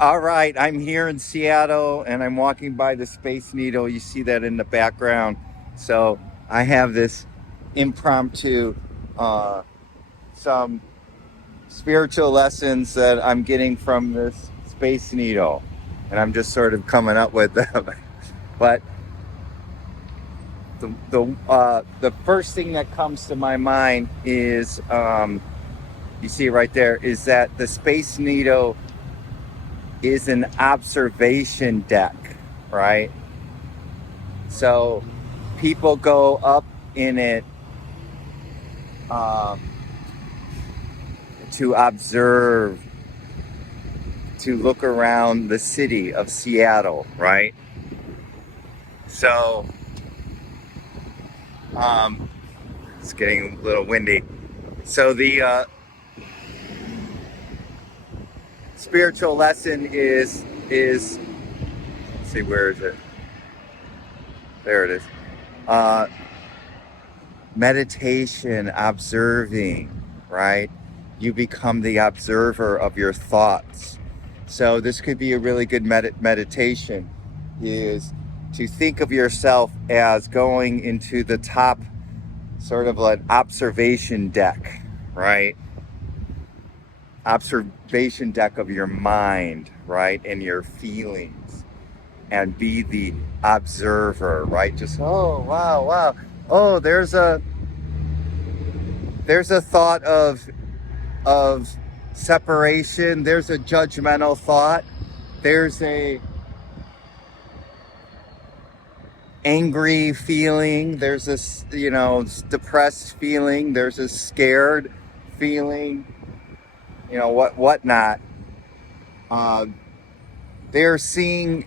All right, I'm here in Seattle and I'm walking by the Space Needle. You see that in the background. So I have this impromptu, uh, some spiritual lessons that I'm getting from this Space Needle. And I'm just sort of coming up with them. But the first thing that comes to my mind is, you see right there, is that the Space Needle is an observation deck, right? So people go up in it um, to observe, to look around the city of Seattle, right? So it's getting a little windy. So the spiritual lesson is let's see, where is it? There it is. Uh, Meditation, observing, right? You become the observer of your thoughts. So this could be a really good meditation, is to think of yourself as going into the top, sort of an observation deck, right? Observation deck of your mind, right? And your feelings, and be the observer, right? Just, oh, wow, wow. Oh, there's a thought of separation. There's a judgmental thought. There's a angry feeling. There's this, depressed feeling. There's a scared feeling. Whatnot. Uh, they're seeing.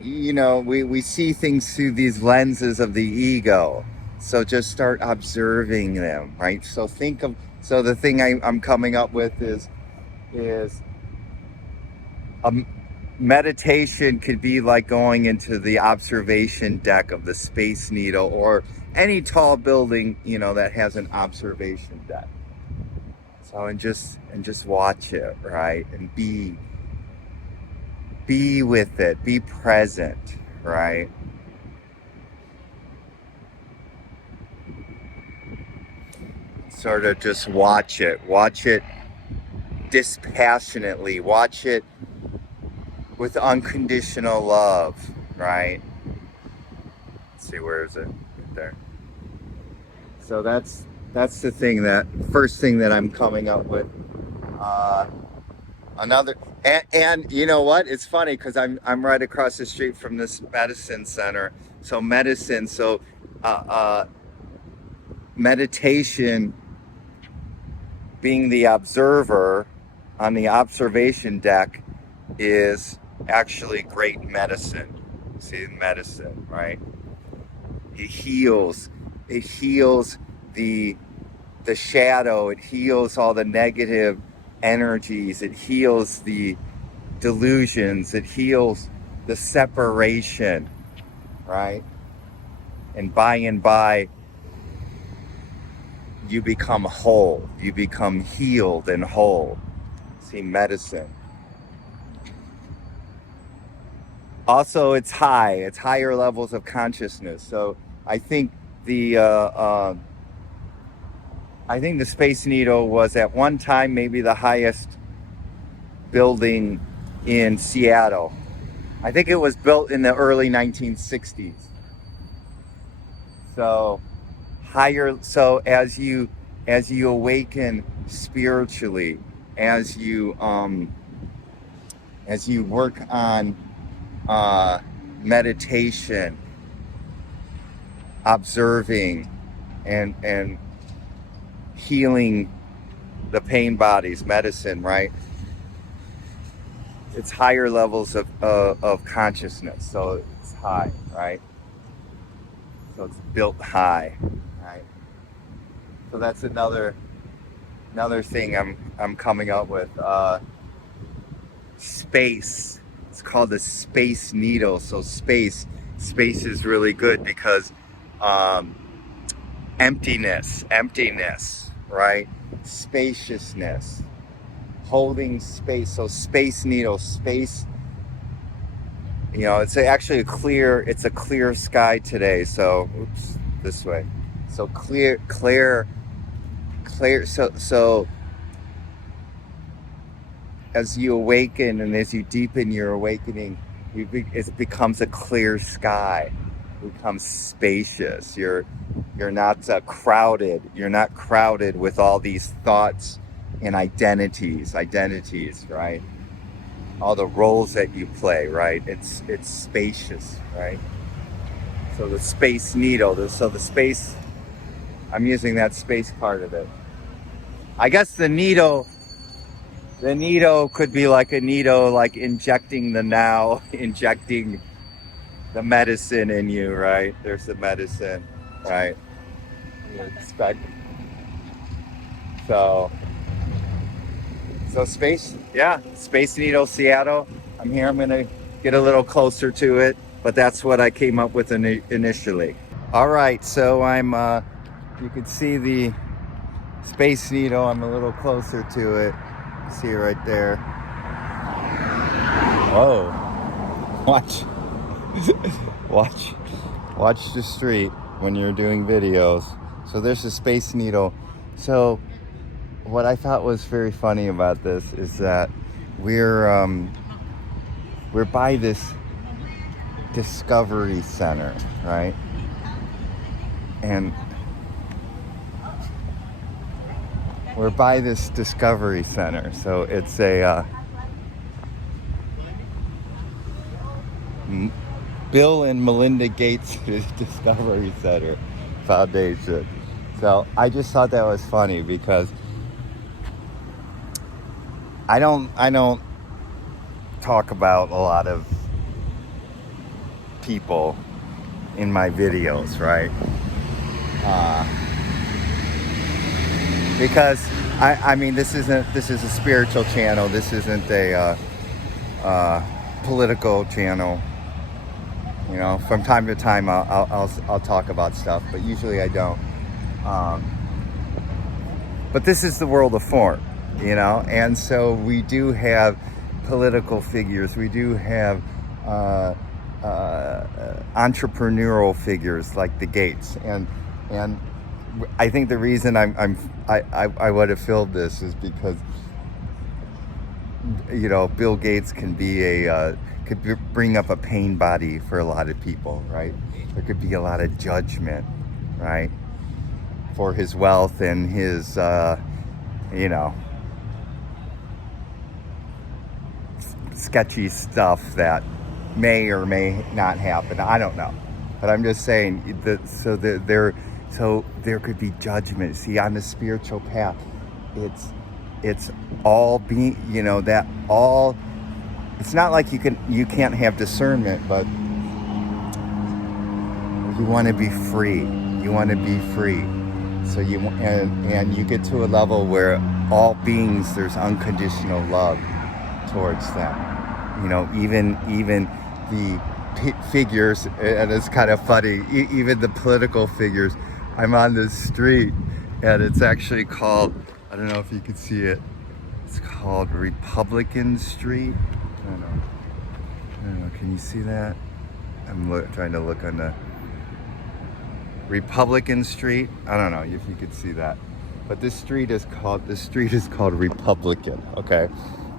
We see things through these lenses of the ego. So just start observing them, right? So the thing I'm coming up with is a meditation could be like going into the observation deck of the Space Needle, or any tall building, that has an observation deck. So and just watch it, right? And be with it, be present, right? Sort of just watch it dispassionately, watch it with unconditional love, right? Let's see, where is it? Right there. So that's the thing, that first thing that I'm coming up with. Another, and you know what? It's funny because I'm right across the street from this medicine center. So meditation, being the observer on the observation deck, is actually great medicine. See, medicine, right? It heals. It heals the shadow. It heals all the negative energies. It heals the delusions. It heals the separation, right? And by, you become whole. You become healed and whole. See, medicine. Also, it's higher levels of consciousness. So I think the Space Needle was at one time maybe the highest building in Seattle. I think it was built in the early 1960s. So higher. So as you awaken spiritually, as you work on meditation, observing, and healing the pain bodies, medicine, right? It's higher levels of consciousness, so it's high, right? So it's built high, right? So that's another thing I'm coming up with. Space. It's called the Space Needle. So space is really good because emptiness, right? Spaciousness, holding space. So Space Needle, space, it's actually it's a clear sky today. So, oops, this way. So clear. So as you awaken and as you deepen your awakening, it becomes a clear sky. It becomes spacious. You're not crowded. You're not crowded with all these thoughts and identities, right? All the roles that you play, right? It's spacious, right? So the Space Needle. So the space. I'm using that space part of it. I guess the needle could be like a needle, like injecting injecting the medicine in you, right? There's the medicine, right? You expect. So Space Needle, Seattle. I'm here. I'm gonna get a little closer to it, but that's what I came up with initially. All right, so you can see the Space Needle. I'm a little closer to it. See it right there. Whoa! Watch the street when you're doing videos. So there's the Space Needle. So what I thought was very funny about this is that we're by this Discovery Center, right? And we're by this Discovery Center. So it's a Bill and Melinda Gates Discovery Center Foundation. So I just thought that was funny because I don't talk about a lot of people in my videos, right? Because I mean, this is a spiritual channel. This isn't a political channel. From time to time I'll talk about stuff, but usually I don't. But this is the world of form, and so we do have political figures. We do have entrepreneurial figures like the Gates, and I think the reason I would have filled this is because Bill Gates can be bring up a pain body for a lot of people, right? There could be a lot of judgment, right, for his wealth and his sketchy stuff that may or may not happen. I don't know, but I'm just saying that so there could be judgment. See, on the spiritual path, it's all being, that all. It's not like you can't have discernment, but you want to be free. You want to be free. So and you get to a level where all beings, there's unconditional love towards them. Even the figures, and it's kind of funny, even the political figures. I'm on this street, and it's actually called, I don't know if you can see it, it's called Republican Street. I don't know, can you see that? I'm trying to look on the Republican Street. I don't know if you could see that, but this street is called Republican. Okay,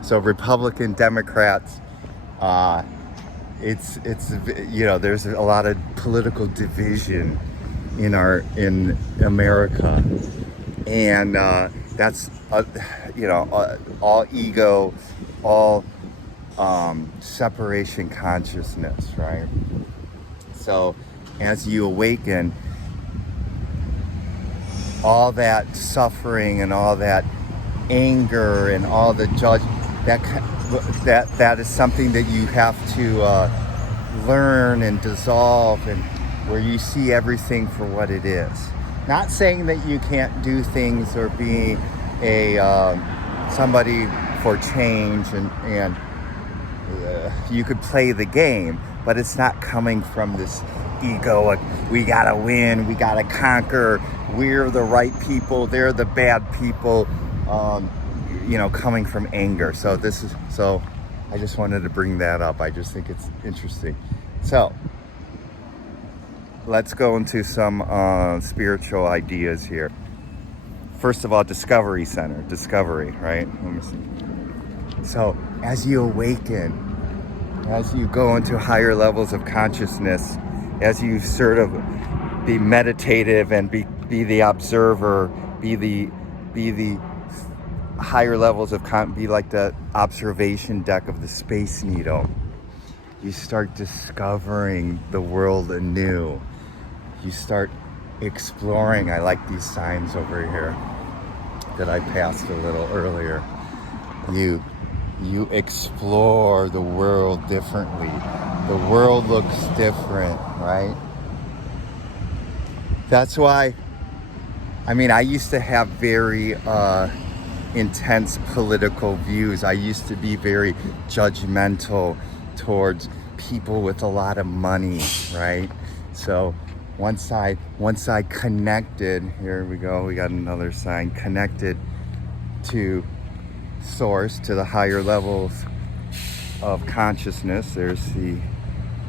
so Republican, Democrats. It's there's a lot of political division in America, and that's all ego, all separation consciousness, right? So as you awaken, all that suffering and all that anger and all the that is something that you have to learn and dissolve, and where you see everything for what it is. Not saying that you can't do things or be somebody for change, and you could play the game, but it's not coming from this ego, like we gotta win, we gotta conquer, we're the right people, they're the bad people. coming from anger. So I just wanted to bring that up. I just think it's interesting. So let's go into some spiritual ideas here. First of all, Discovery Center, discovery, right? Let me see. So as you awaken, as you go into higher levels of consciousness, as you sort of be meditative and be the observer, be the higher levels of be like the observation deck of the Space Needle. You start discovering the world anew. You start exploring. I like these signs over here that I passed a little earlier. You explore the world differently. The world looks different, right? That's why, I used to have very intense political views. I used to be very judgmental towards people with a lot of money, right? So once I connected, here we go, we got another sign, connected to source, to the higher levels of consciousness. There's the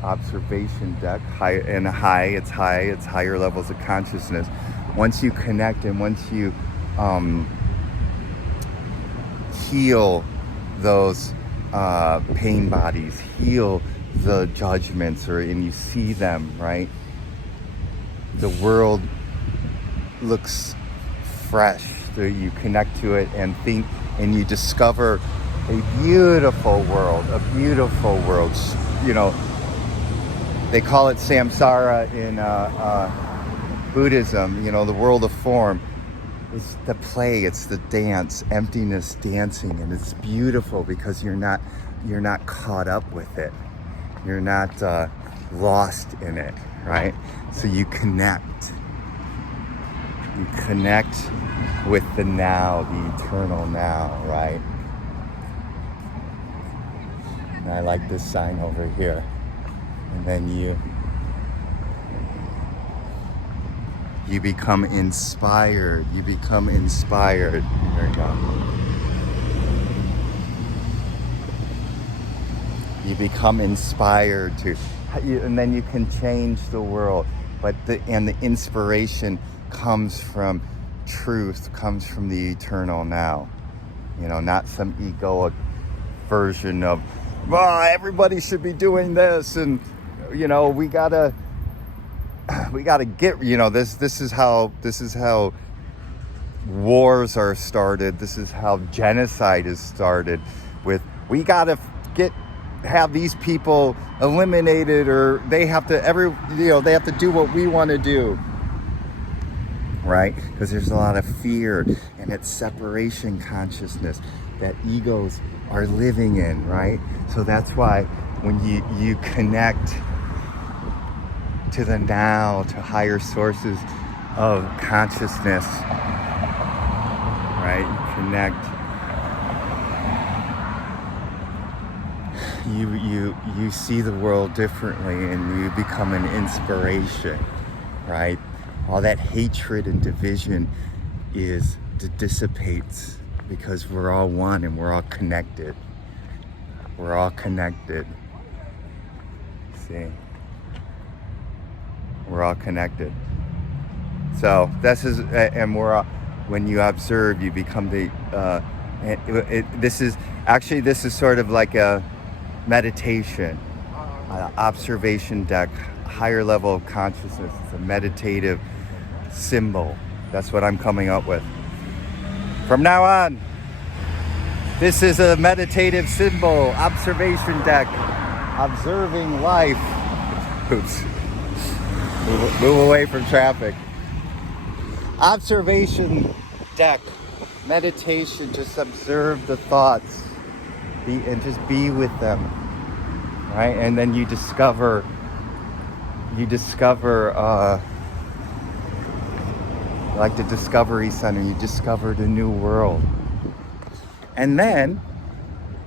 observation deck, it's higher levels of consciousness. Once you connect and once you heal those pain bodies, heal the judgments, and you see them, right? The world looks fresh. So you connect to it and think, and you discover a beautiful world. They call it samsara in Buddhism, the world of form. It's the play, it's the dance, emptiness dancing, and it's beautiful because you're not caught up with it. You're not lost in it, right? So you connect. You connect with the now, the eternal now, right? And I like this sign over here. And then you become inspired. You become inspired. There you go. You become inspired and then you can change the world. But the inspiration comes from truth, comes from the eternal now. Not some egoic version of, well, everybody should be doing this, and we gotta get, this is how wars are started. This is how genocide is started, with we gotta have these people eliminated, or they have to do what we want to do, right? Because there's a lot of fear, and it's separation consciousness that egos are living in, right? So that's why when you connect to the now, to higher sources of consciousness, right? You connect. You see the world differently, and you become an inspiration, right? All that hatred and division dissipates because we're all one and we're all connected. We're all connected. See? We're all connected. So this is, and when you observe, you become this is sort of like a meditation, observation deck, higher level of consciousness. It's a meditative symbol. That's what I'm coming up with. From now on, this is a meditative symbol, observation deck, observing life. Oops. Move away from traffic. Observation deck, meditation, just observe the thoughts. And just be with them, right? And then you discover like the Discovery Center, you discovered a new world. And then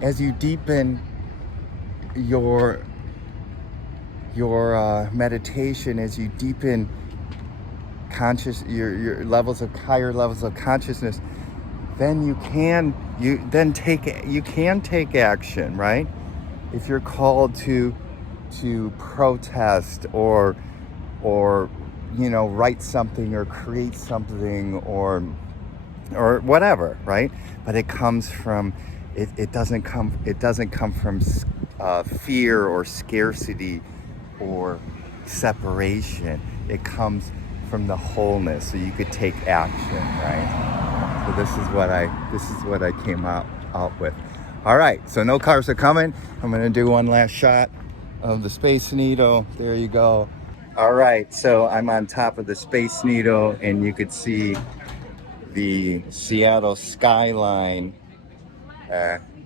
as you deepen your meditation, as you deepen your higher levels of consciousness, then you can take action, right? If you're called to protest or write something or create something or whatever, right? But it doesn't come from fear or scarcity or separation. It comes from the wholeness, so you could take action, right? So this is what I came out with. All right, so no cars are coming. I'm gonna do one last shot of the Space Needle. There you go. All right, so I'm on top of the Space Needle, and you could see the Seattle skyline.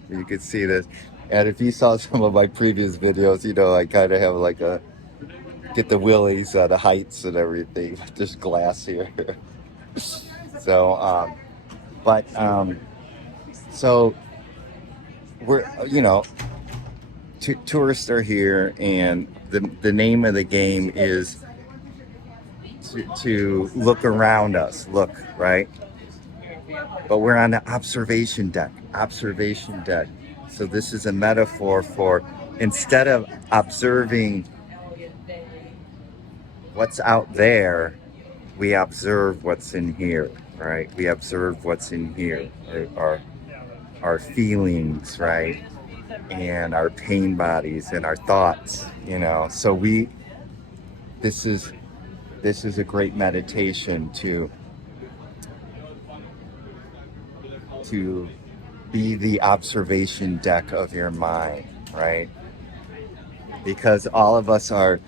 You could see this. And if you saw some of my previous videos, I kind of have like get the willies, the heights and everything. Just glass here. So, so we're, tourists are here, and the name of the game is to look around us, right? But we're on the observation deck. So this is a metaphor for, instead of observing what's out there, we observe what's in here, right? We observe what's in here, our feelings, right? And our pain bodies and our thoughts, So this is a great meditation to be the observation deck of your mind, right? Because all of us are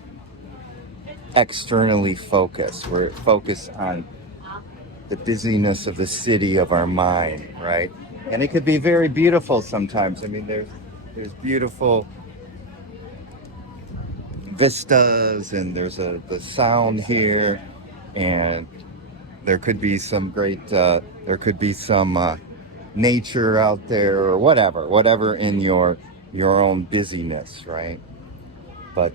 externally focused. We're focused on the busyness of the city of our mind, right? And it could be very beautiful sometimes. I mean, there's beautiful vistas, and there's the sound here, and there could be some great nature out there, or whatever in your own busyness, right? But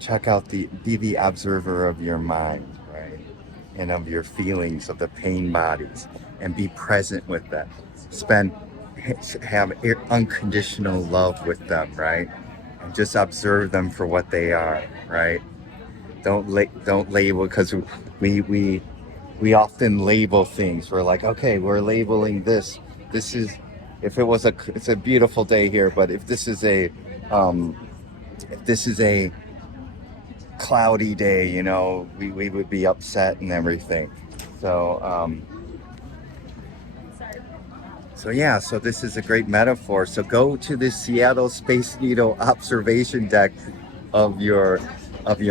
check out be the observer of your mind, right? And of your feelings, of the pain bodies, and be present with them. Have unconditional love with them, right? And just observe them for what they are, right? Don't label, because we often label things. We're like, okay, we're labeling this. This is, if it was it's a beautiful day here, but if this is a cloudy day, we would be upset and everything. So this is a great metaphor. So go to the Seattle Space Needle observation deck of your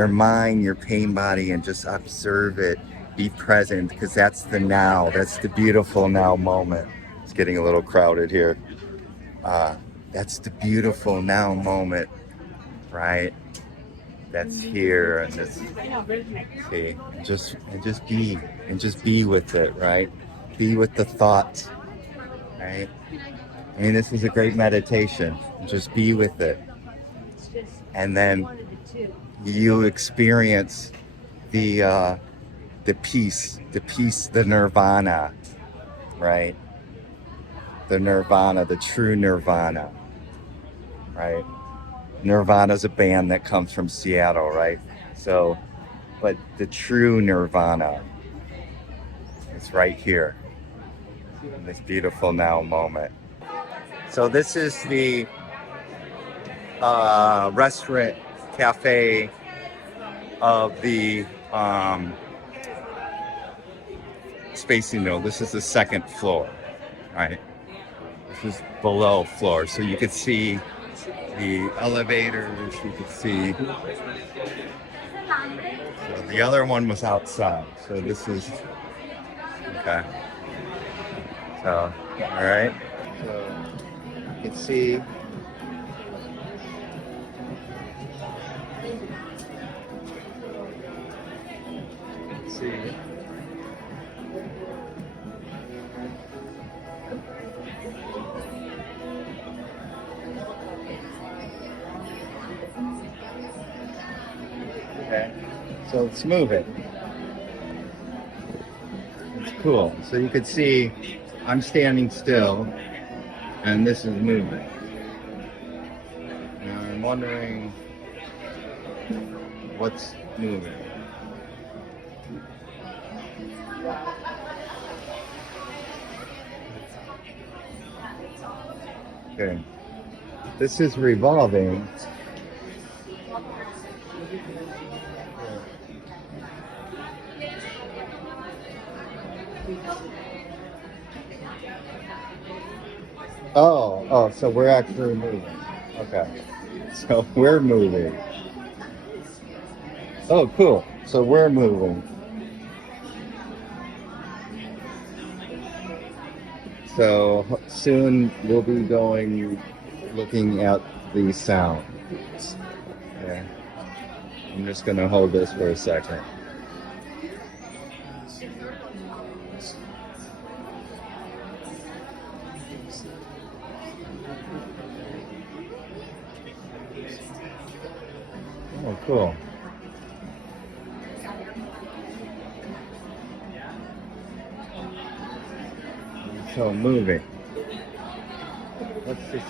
mind, your pain body, and just observe it. Be present, because that's the now. That's the beautiful now moment. It's getting a little crowded here. That's the beautiful now moment, right? That's here, and just be with it, right? Be with the thoughts, right? I mean, this is a great meditation. Just be with it, and then you experience the peace, the nirvana, right? The nirvana, the true nirvana, right? Nirvana's a band that comes from Seattle, right? So, but the true nirvana is right here in this beautiful now moment. So this is the restaurant cafe of the Space Needle. This is the second floor, right? This is below floor, so you could see the elevators. You could see. So the other one was outside. So this is okay. So all right. So you can see. See. Okay, so let's move it. Let's cool. So you could see I'm standing still and this is moving. Now I'm wondering what's moving. Okay. This is revolving. Oh, so we're actually moving. Okay. So we're moving. Oh, cool. So we're moving. So soon we'll be looking at the sound. Yeah. I'm just going to hold this for a second. Oh, cool. So moving. Let's see.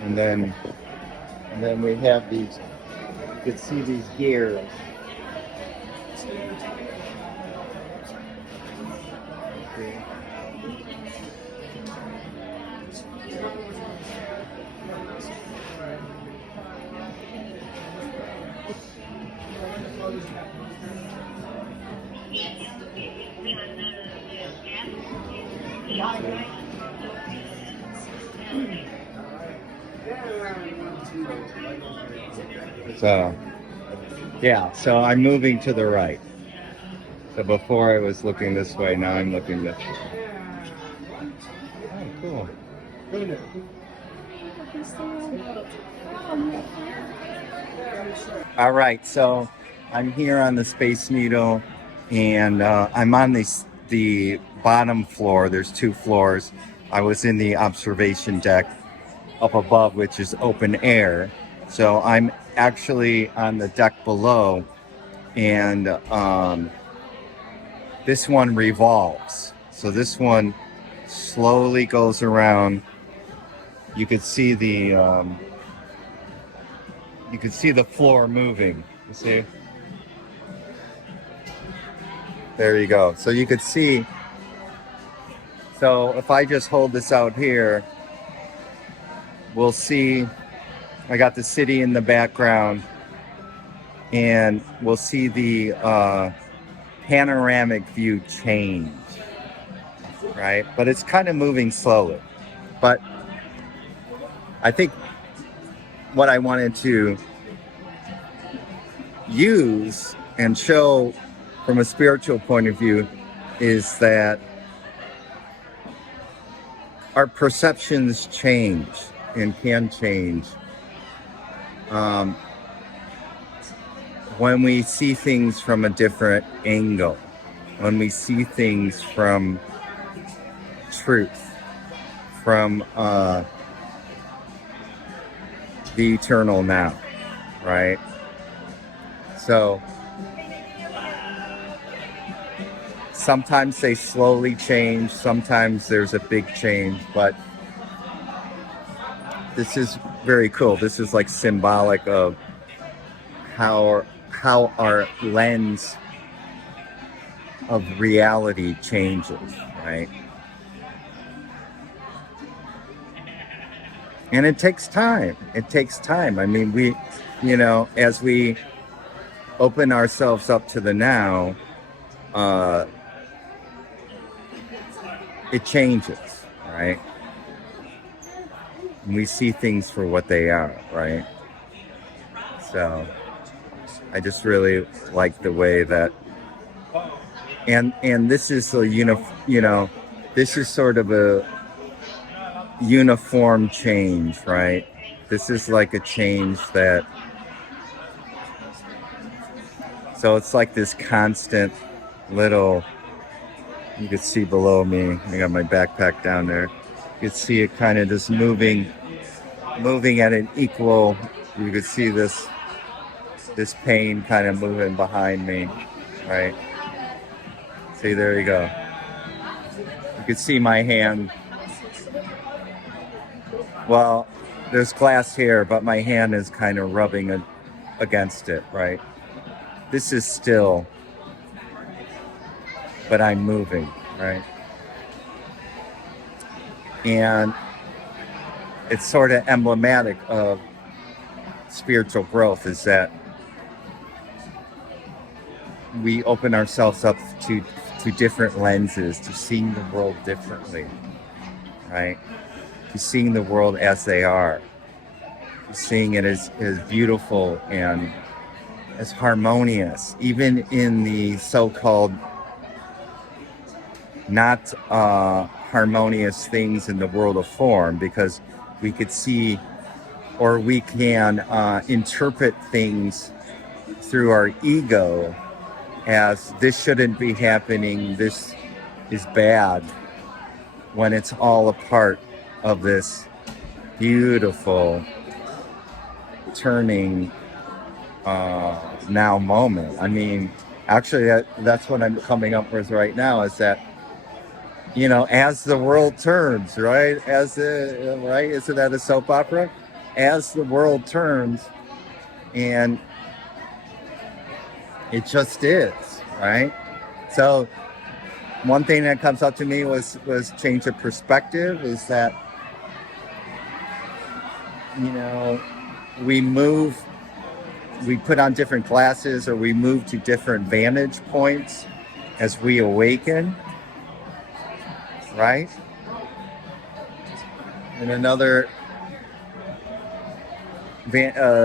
And then we have these. You can see these gears. Okay. So, yeah, so I'm moving to the right. So before I was looking this way, now I'm looking this way. Oh, cool. All right, so I'm here on the Space Needle, and I'm on the bottom floor. There's 2 floors. I was in the observation deck up above, which is open air. So I'm actually on the deck below, and this one revolves. So this one slowly goes around. You could see the floor moving. You see? There you go. So you could see. So if I just hold this out here, we'll see. I got the city in the background, and we'll see the panoramic view change, right? But it's kind of moving slowly. But I think what I wanted to use and show from a spiritual point of view is that our perceptions change and can change when we see things from a different angle, when we see things from truth, from the eternal now, right? So sometimes they slowly change, sometimes there's a big change, but this is very cool. This is like symbolic of how our lens of reality changes, right? And it takes time. It takes time. I mean, as we open ourselves up to the now, it changes, right? And we see things for what they are, right? So I just really like the way that, and this is this is sort of a uniform change, right? This is like a change that, so it's like this constant little You can see below me. I got my backpack down there. You can see it kind of just moving at an equal. You can see this pane kind of moving behind me, right? See, there you go. You can see my hand. Well, there's glass here, but my hand is kind of rubbing against it, right? This is still, but I'm moving, right? And it's sort of emblematic of spiritual growth is that we open ourselves up to different lenses, to seeing the world differently, right? To seeing the world as they are, to seeing it as beautiful and as harmonious, even in the so-called not harmonious things in the world of form, because we could see or we can interpret things through our ego as this shouldn't be happening, this is bad, when it's all a part of this beautiful turning now moment. I mean, actually that's what I'm coming up with right now, is that, you know, as the world turns, right? Right? Isn't that a soap opera? As the world turns, and it just is, right? So one thing that comes up to me was change of perspective, is that, you know, we put on different glasses, or we move to different vantage points as we awaken, right? And another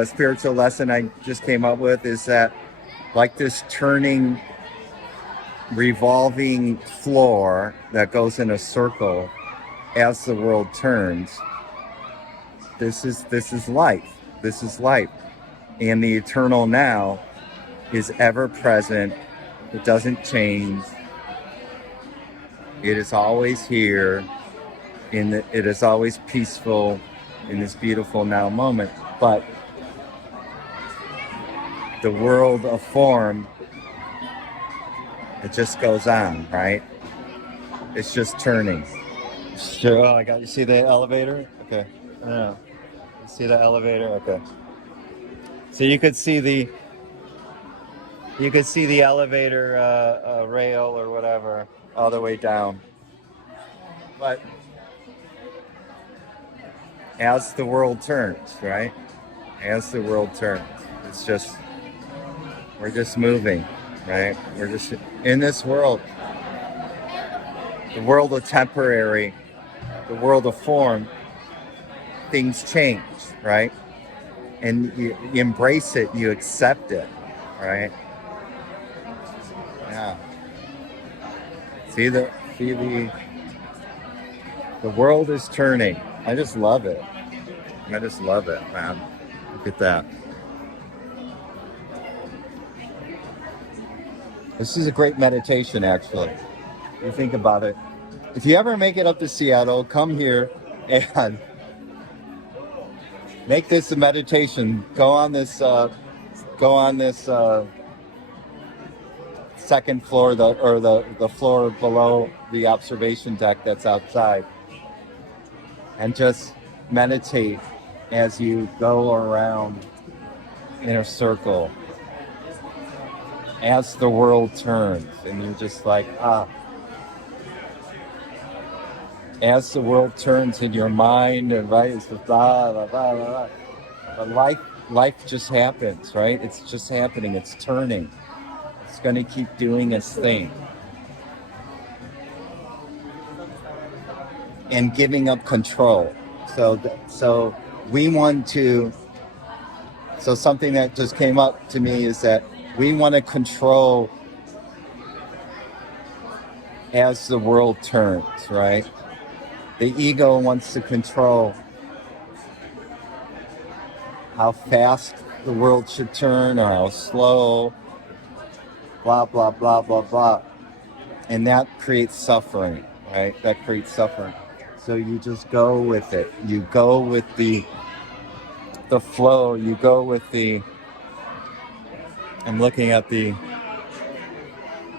spiritual lesson I just came up with is that, like this turning, revolving floor that goes in a circle as the world turns, this is life. This is life. And the eternal now is ever present. It doesn't change. It is always here. It is always peaceful in this beautiful now moment. But the world of form, it just goes on, right? It's just turning. Sure. Oh, you see the elevator? Okay. Yeah. You see the elevator? Okay. So you could see the elevator rail or whatever all the way down. But as the world turns, right? As the world turns, we're just moving, right? We're just in this world, the world of temporary, the world of form. Things change, right? And you embrace it, you accept it, right? Yeah. See the world is turning. I just love it. I just love it, man. Look at that. This is a great meditation, actually. You think about it. If you ever make it up to Seattle, come here and make this a meditation. Go on this second floor, the floor below the observation deck that's outside, and just meditate as you go around in a circle as the world turns, and you're just like, as the world turns in your mind, and right, it's just blah, blah, blah, blah, blah. But life just happens, right? It's just happening. It's turning. It's going to keep doing its thing. And giving up control. So we want to. So something that just came up to me is that we want to control as the world turns, right? The ego wants to control how fast the world should turn or how slow, blah, blah, blah, blah, blah. and that creates suffering, right? That creates suffering. So you just go with it. You go with the flow. You go with the. I'm looking at the.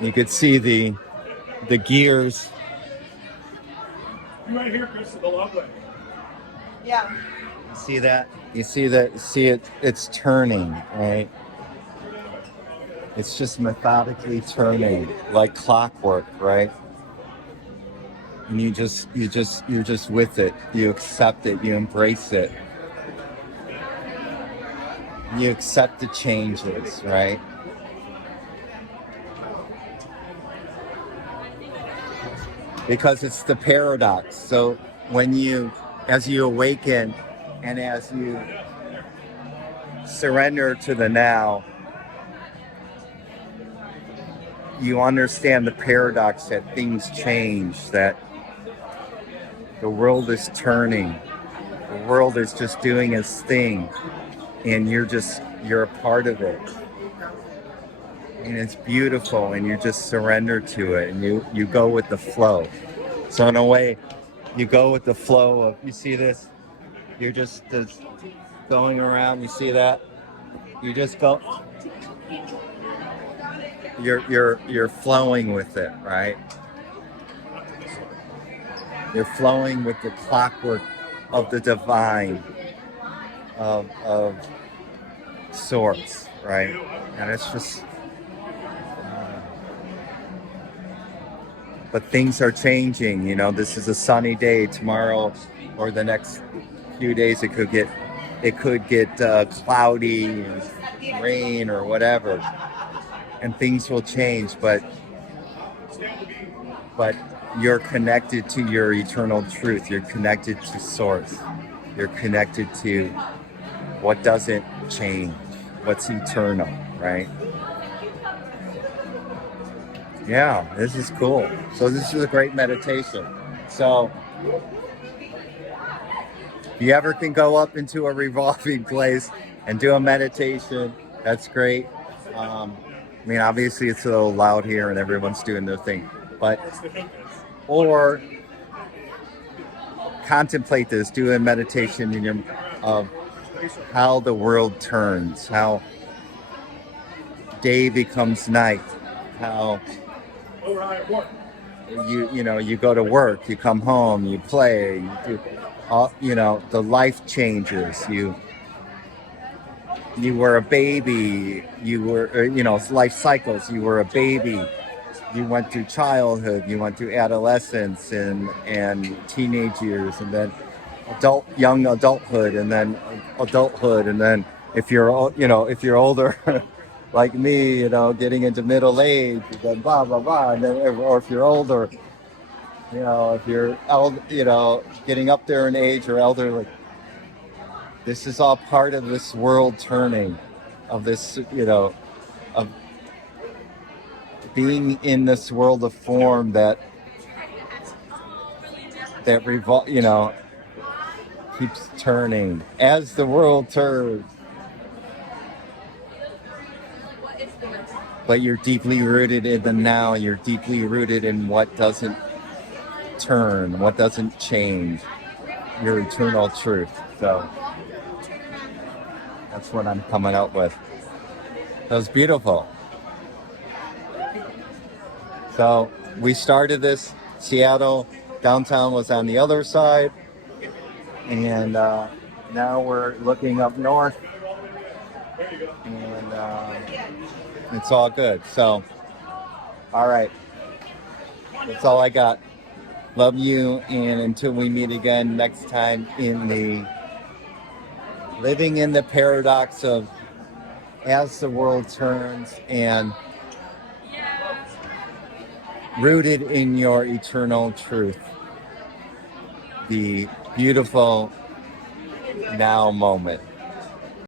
You could see the gears. You right here, Chris, the long way. Yeah. You see that? You see that? See it? It's turning, right? It's just methodically turning like clockwork, right? And you're just with it. You accept it. You embrace it. You accept the changes, right? Because it's the paradox. So as you awaken and as you surrender to the now, you understand the paradox that things change, that the world is turning. The world is just doing its thing, and you're a part of it. And it's beautiful, and you just surrender to it, and you go with the flow. So in a way, you go with the flow of, you see this? You're just going around, you see that? You just go, you're flowing with it, right? You're flowing with the clockwork of the divine, of sorts, right? And it's just, but things are changing. You know, this is a sunny day. Tomorrow or the next few days, it could get cloudy, and rain or whatever, and things will change. But you're connected to your eternal truth. You're connected to Source. You're connected to what doesn't change, what's eternal, right? Yeah, this is cool. So this is a great meditation. So if you ever can go up into a revolving place and do a meditation, that's great. I mean, obviously it's a little loud here and everyone's doing their thing, but or contemplate this, do a meditation in your of how the world turns, how day becomes night, how you go to work, you come home, you play, you do all, the life changes. You were a baby, you were life cycles. You were a baby, you went through childhood, you went through adolescence and teenage years, and then young adulthood, and then adulthood, and then if you're older like me, getting into middle age, then blah blah blah, and then or if you're older, if you're getting up there in age or elderly, this is all part of this world turning, of this, of being in this world of form that keeps turning as the world turns. But you're deeply rooted in the now. You're deeply rooted in what doesn't turn, what doesn't change, your eternal truth. So that's what I'm coming up with. That was beautiful. So we started this, Seattle, downtown was on the other side, and now we're looking up north, and it's all good. So, all right, that's all I got. Love you, and until we meet again next time in the living in the paradox of as the world turns and rooted in your eternal truth, the beautiful now moment.